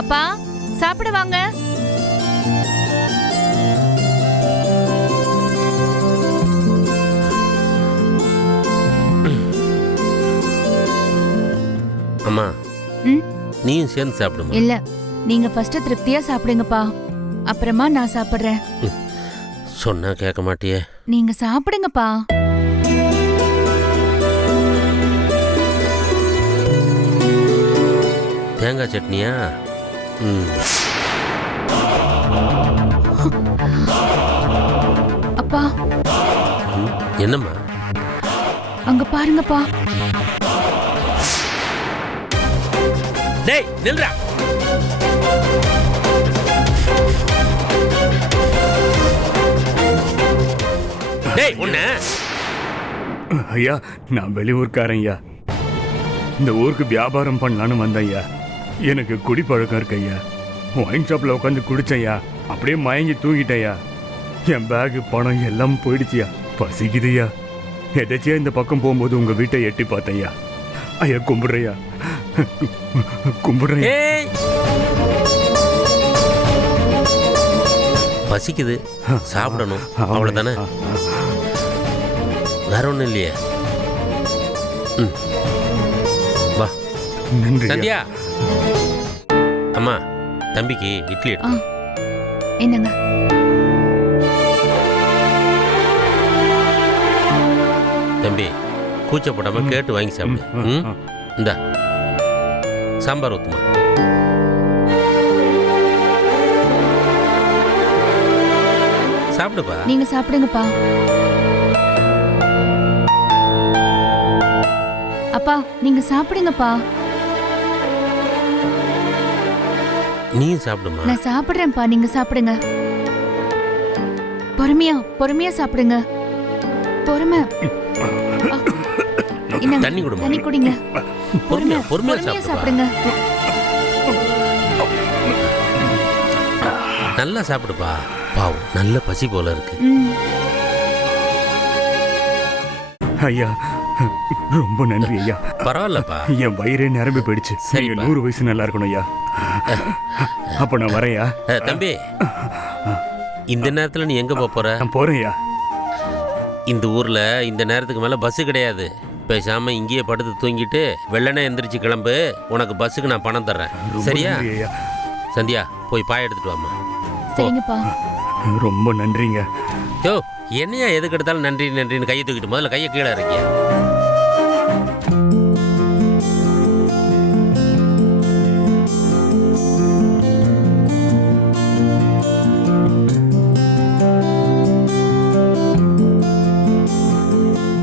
அப்பா சாப்பிட வாங்க. அம்மா நீயும் சேர்ந்து சாப்பிடுமா? இல்ல நீங்க ஃபர்ஸ்ட் திருப்தியா சாப்பிடுங்கப்பா. அப்புறமா நான் சாப்பிடுறேன். சொன்னா கேட்க மாட்டியே. நீங்க சாப்பிடுங்கப்பா. தேங்காய் சட்னியா? அப்பா. என்னம்மா? அங்க பாருங்கப்பா. டேய் நில்றா. டேய் உன்ன. ஐயா நான் வெளியூர்காரன் ஐயா. இந்த ஊருக்கு வியாபாரம் பண்ணலான்னு வந்தேன் ஐயா. எனக்கு குடிப்பழக்கம் இருக்கு ஐயா ஒயின் ஷாப்ல உட்காந்து குடிச்சையா அப்படியே மயங்கி தூங்கிட்டேயா என் பேகு பணம் எல்லாம் போயிடுச்சியா. பசிக்குதுயா. எதாச்சியா இந்த பக்கம் போகும்போது உங்க வீட்டை எட்டி பார்த்தேன்யா. ஐயா கும்பிடுறையா கும்பிடுறையா பசிக்குது. சாப்பிடணும். அவ்வளவுதானே? வேற ஒண்ணும் இல்லையே. ம். நன்றி. சந்தியா. அம்மா தம்பிக்கு இட்லி எடுத்து என்னங்க? தம்பி கூச்சப்படாம கேட்டு வாங்கி சாப்பிடு. இந்தா. சாம்பார் ஊத்துமா? சாப்பிடுப்பா. நீங்க சாப்பிடுங்கப்பா. அப்பா நீங்க சாப்பிடுங்கப்பா. நீயும் சாப்பிடுமா? நான் சாப்பிடுறேன்ப்பா நீங்க சாப்பிடுங்க. பொறுமையா பொறுமையா சாப்பிடுங்க. பொறுமை. தண்ணி கொடுமா? தண்ணி குடிங்க. பொறுமையா பொறுமையா பொறுமையா சாப்பிடுப்பா. சாப்பிடுங்க. நல்லா சாப்பிடுப்பா. பாவம் நல்ல பசி போல இருக்கு. ம். ஐயா ரொம்ப நன்றி ஐயா. பரவாயில்லப்பா. என் வயிறே நிரம்பி போயிடுச்சு. நீங்க நூறு வயசு நல்லா இருக்கணும் ஐயா. அப்ப நான் வரேன்யா அஹ், தம்பி. இந்த நேரத்துல நீ எங்க போற? நான் போறேன்யா இந்த ஊர்ல இந்த நேரத்துக்கு மேல பஸ் கிடையாது. பேசாம இங்கேயே படுத்து தூங்கிட்டு வெள்ளனே எந்திரிச்சு கிளம்பு. உனக்கு பஸ்ஸுக்கு நான் பணம் தர்றேன். சரியா? சந்தியா போய் பாய் எடுத்துட்டு வாமா சரிங்கப்பா. ரொம்ப நன்றிங்க. யோ என்னையா எதுக்கு எடுத்தாலும் நன்றி நன்றின்னு கையை தூக்கிட்டு முதல்ல கையை கீழே இறக்கியா?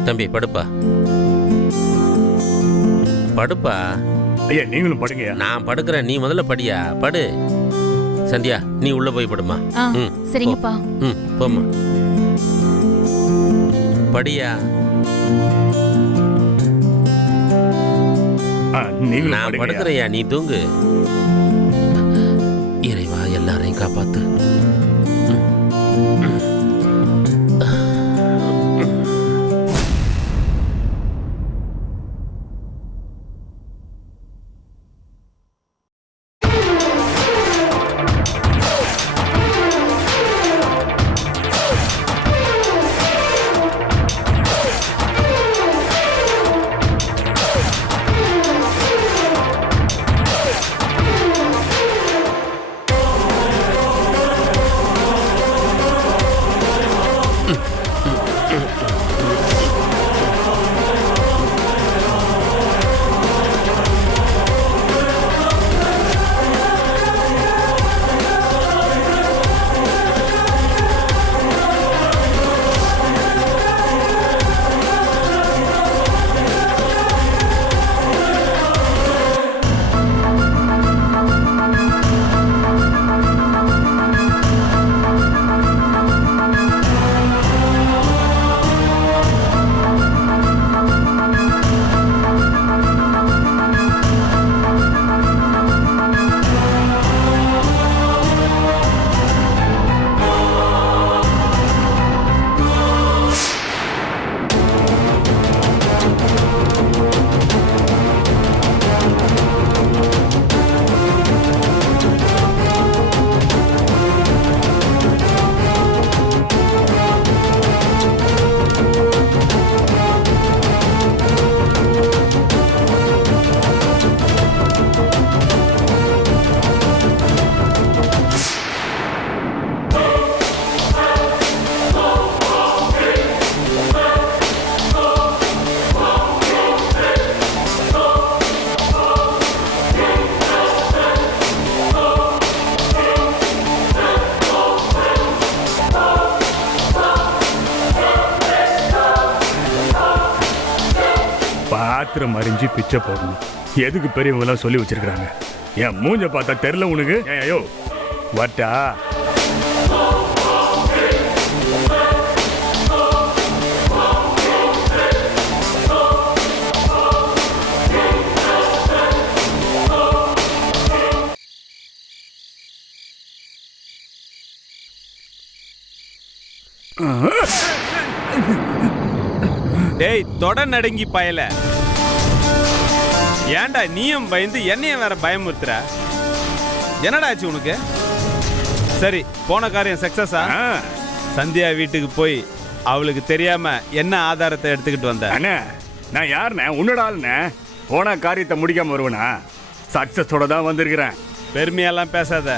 தம்பி படுப்பா. படுப்பா? ஐயா நீங்களும் படுங்கய்யா நான் படுக்கிறேன். நீ முதல்ல படியா? படு. சந்தியா நீ உள்ள போய் படுமா. ம் சரிங்கப்பா. ம் போம்மா. படியா? ஆ, நீங்களும் நான். படுக்கிறையா நீ தூங்கு. இறைவா எல்லாரையும் காப்பாத்து. பாத்திரம் அறிஞ்சு பிச்சை போடணும். எதுக்கு பெரியவங்களாம் சொல்லி வச்சிருக்கிறாங்க? என் மூஞ்ச பார்த்தா தெரில உனக்கு? ஐயோ. வட்டா. டேய் தொட நடுங்கி பயல. ஏன்டா நீயும் பயந்து என்னையும் வேற பயமுறுத்துற? என்னடா ஆச்சு உனக்கு? சரி போன காரியம் சக்சஸா சந்தியா வீட்டுக்கு போய் அவளுக்கு தெரியாம என்ன ஆதாரத்தை எடுத்துக்கிட்டு வந்த? அண்ணே நான் யாருண்ணே? உன்னோட ஆளுண்ணே? போன காரியத்தை முடிக்காம வருவனா? சக்சஸோட தான் வந்திருக்கிறேன். பெருமையெல்லாம் பேசாத.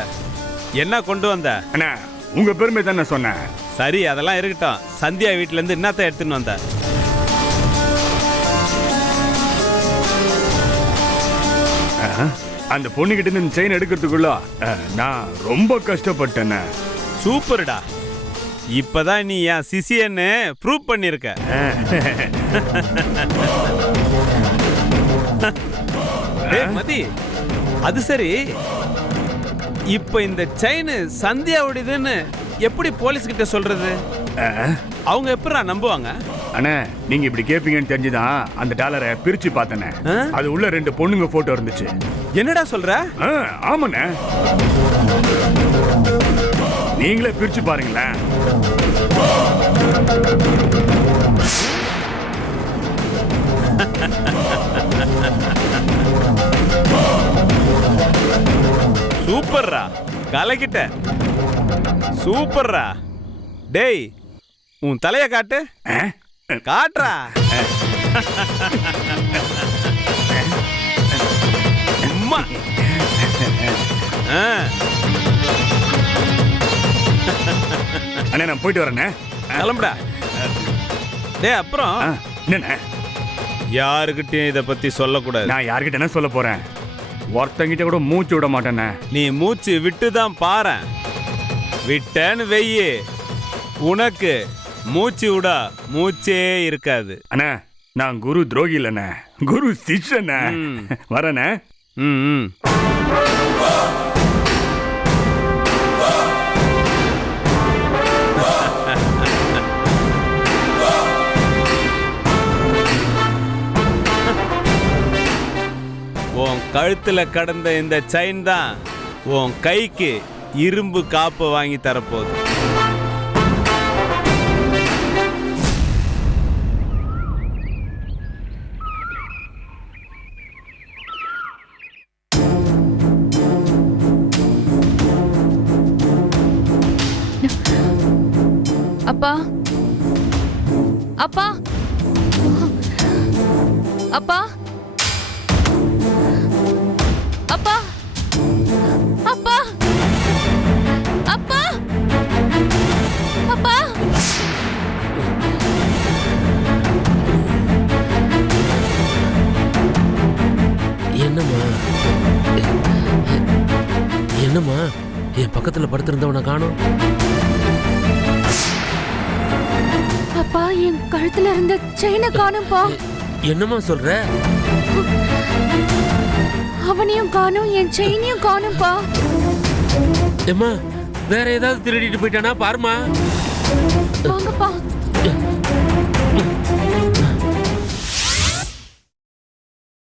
என்ன கொண்டு வந்த? அண்ணா உங்க பெருமை தானே சொன்னேன். சரி அதெல்லாம் இருக்கட்டும். சந்தியா வீட்ல இருந்து என்னத்த எடுத்துன்னு வந்த? அந்த பொண்ணுகிட்ட இருந்து செயின் எடுக்கிறதுக்குள்ள நான் ரொம்ப கஷ்டப்பட்டேண்ணே சூப்பர்டா. இப்பதான் நீ என் சிசியன்னு ப்ரூவ் பண்ணிருக்க. டேய் மதி அது சரி. இப்ப இந்த செயின் சந்தியாவுடையதுன்னு எப்படி போலீஸ் கிட்ட சொல்றது அவங்க எப்படா நம்புவாங்க? அண்ணே நீங்க இப்படி கேப்பீங்கன்னு தெரிஞ்சுதான் அந்த டாலரை பிரிச்சு பார்த்தேனே. ஆ? அது உள்ள ரெண்டு பொண்ணுங்க போட்டோ இருந்துச்சு. என்னடா சொல்ற? ஆ, ஆமாண்ணே. நீங்களே பிரிச்சு பாருங்களேன். சூப்பர்ரா. கலக்கிட்ட. சூப்பர்ரா. டேய் உன் தலைய காட்டு. ஆ? காட்டுறா அம்மா. அண்ணே நான் போயிட்டு வரேண்ணே. கிளம்புடா. டேய் அப்புறம் என்னண்ணே? யாருக்கிட்டையும் இதை பத்தி சொல்லக்கூடாது. நான் யார்கிட்ட என்ன சொல்ல போறேன்? ஒருத்தங்கிட்ட கூட மூச்சு விட மாட்டேண்ணே. நீ மூச்சு விட்டு தான் பாரு விட்டேன்னு வெய்யி. உனக்கு மூச்சு விடா மூச்சே இருக்காது. அண்ணே நான் குரு துரோகி இல்லைண்ணே குரு சிஷ்யண்ணே ம். வரேண்ணே ம் ம். உன் கழுத்துல கடந்த இந்த செயின் தான் உன் கைக்கு இரும்பு காப்பு வாங்கி தரப்போகுது. அப்பா. அப்பா. அப்பா. அப்பா. அப்பா. அப்பா. அப்பா. என்னம்மா? என்னம்மா? என் பக்கத்துல படுத்திருந்தவனை காணும். அப்பா என் கழுத்துல இருந்த செயினை காணும்பா. என்னம்மா சொல்ற? அவனையும் காணும் என் செயினையும் காணும்பா. ஏம்மா வேற ஏதாவது திருடிட்டு போயிட்டானா? பாருமா வாங்கப்பா.